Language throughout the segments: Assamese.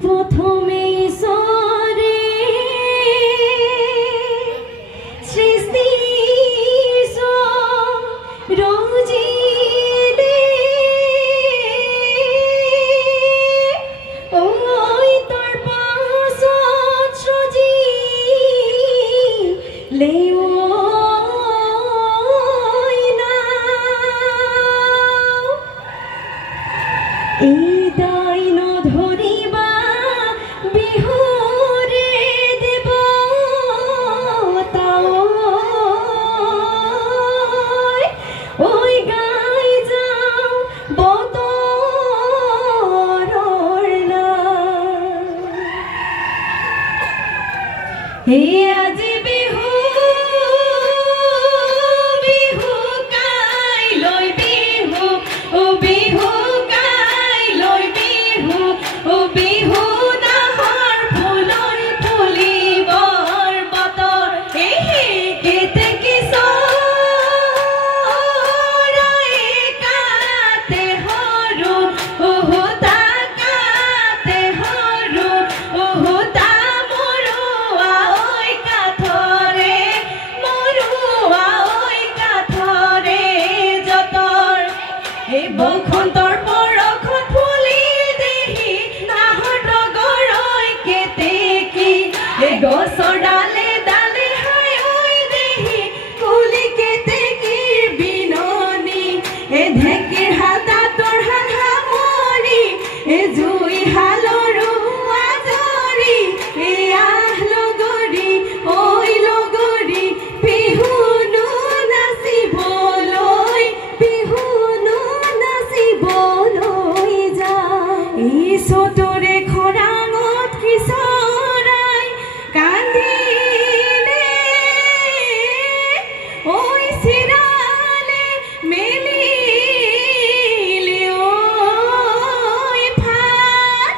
প্রথমে সরে সৃষ্টি রোজি দে ওই তোর পাছত সজি লেও এই দাইন ধরিবা বিহুরে দেব তাও ওই গাই যাও বতরর না হে আজি বিহু বিহু গাই লই বিহু ও বিহু বসন্তৰ পৰখন ফুলি দেহি নাহৰ গৰৈ কেতেকী গছৰ ডালে ডালে হাই ঐ দেহি কুলি কেতেকীৰ বিননি ঢেঁকীৰ হাতাতৰ হাত সামৰি জুই হালৰো আজৰি আহ লগৰী ঐ লগৰী বিহুনো নাচিবলৈ বিহুনো নাচিবলৈ যা এই চতৰে খৰাঙত কিশোৰাই কান্দিলে ঐ চিৰালে মেলিলে ঐ ভাত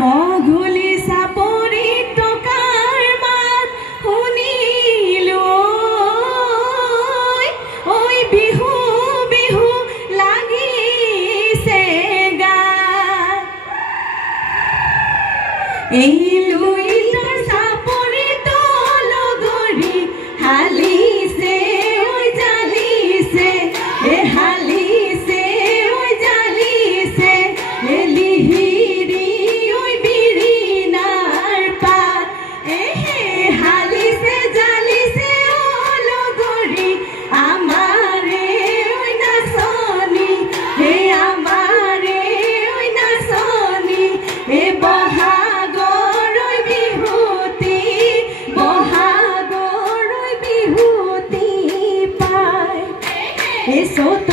মগুলি চাপৰি টকাৰ মাত শুনিলো ঐ বিহু বিহু লাগিছে গাত এই লুইতৰ চাপৰি তলগৰি হালিছে ঐ জালিছে হালিছে ঐ জালিছে লিহিৰি ঐ বিৰিণাৰ পাত হালিছে জালিছে লগৰি আমাৰে ঐ নাচনি আমাৰে ঐ নাচনি বহাগৰ বিহুতি বহাগৰ বিহুতি পায় চত